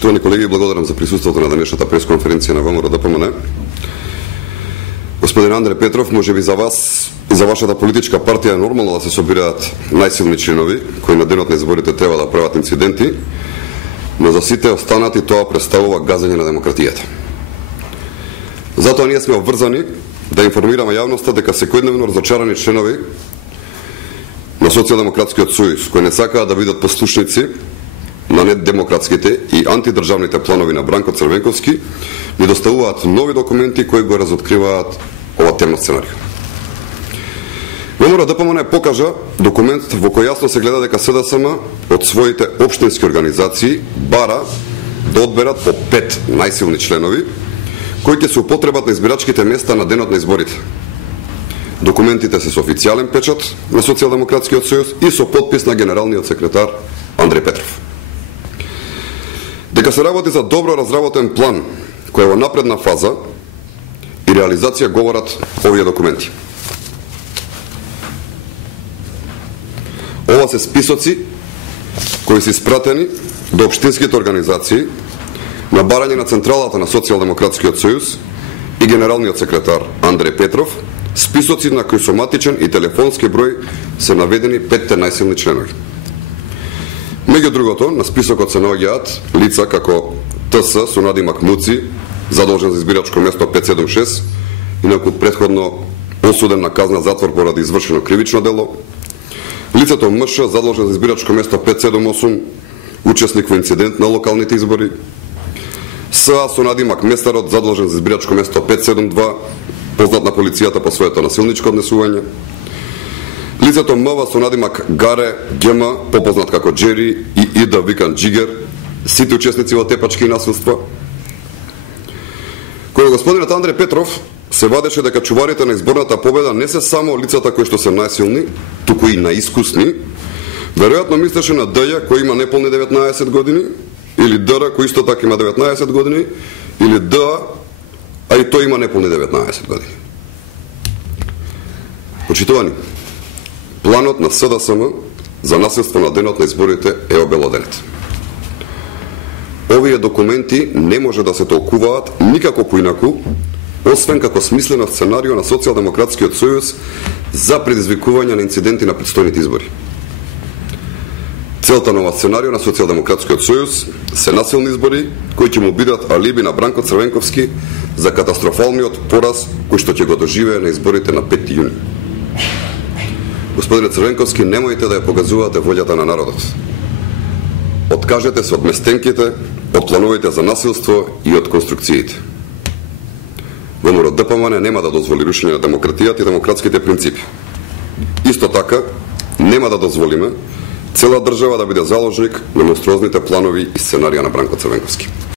Почитувани колеги, благодарам за присуството на денешната пресконференција на ВМРО ДПМН. Господин Андре Петров, може би за вас и за вашата политичка партија е нормално да се собираат најсилни членови, кои на денот на изборите треба да прават инциденти, но за сите останати тоа представува газење на демократијата. Затоа ние сме обврзани да информираме јавноста дека секојдневно разочарани членови на Социјалдемократскиот сојуз, кои не сакаат да бидат послушници на недемократските и антидржавните планови на Бранко Црвенковски, ни доставуваат нови документи кои го разоткриваат ова темно сценарио. ВМРО ДПМН покажа документ во кој јасно се гледа дека СДСМ од своите општински организации бара да одберат по 5 најсилни членови кои ќе се употребат на избирачките места на денот на изборите. Документите се со официјален печат на Социјалдемократскиот сојуз и со подпис на генералниот секретар Андреј Петров. Дека се работи за добро разработен план кој е во напредна фаза и реализација говорат овие документи. Ова се списоци кои се испратени до општинските организации на барање на централата на Социјалдемократскиот сојуз и генералниот секретар Андреј Петров, списоци на кои со матичен и телефонски број се наведени 5 најсилни членови. Меѓу другото, на списокот се наоѓаат лица како ТС со надимак Муци, задолжен за избирачко место 576, инаку претходно осуден на казна затвор поради извршено кривично дело, лицето МШ, задолжен за избирачко место 578, учесник во инцидент на локалните избори, СА со надимак Месарот, задолжен за избирачко место 572, познат на полицијата по своето насилничко однесување, лицето МВ со надимак Гаре Гема, попознат како Джери, и Ида викан Джигер, сите учесници во тепачки насилства. Кога господинот Андреј Петров се вадеше дека чуварите на изборната победа не се само лицата кои што се најсилни, туку и најискусни, веројатно мислеше на ДЈ кој има неполни 19 години, или ДР кој исто така има 19 години, или ДА, а и тој има неполни 19 години. Почитувани, планот на СДСМ за насилство на денот на изборите е обелоденет. Овие документи не може да се толкуваат никако поинаку, освен како смислено сценарио на Социјалдемократскиот сојуз за предизвикување на инциденти на претстојните избори. Целта на ова сценарио на Социјалдемократскиот сојуз се насилни избори кои ќе му бидат алиби на Бранко Црвенковски за катастрофалниот пораз кој што ќе го доживее на изборите на 5 јуни. Господине Црвенковски, немојте да ја погазувате волјата на народот. Откажете се од местенките, од плановите за насилство и од конструкциите. ВМРО ДПМН нема да дозволи рушење на демократијата и демократските принципи. Исто така, нема да дозволиме цела држава да биде заложник на монструозните планови и сценарија на Бранко Црвенковски.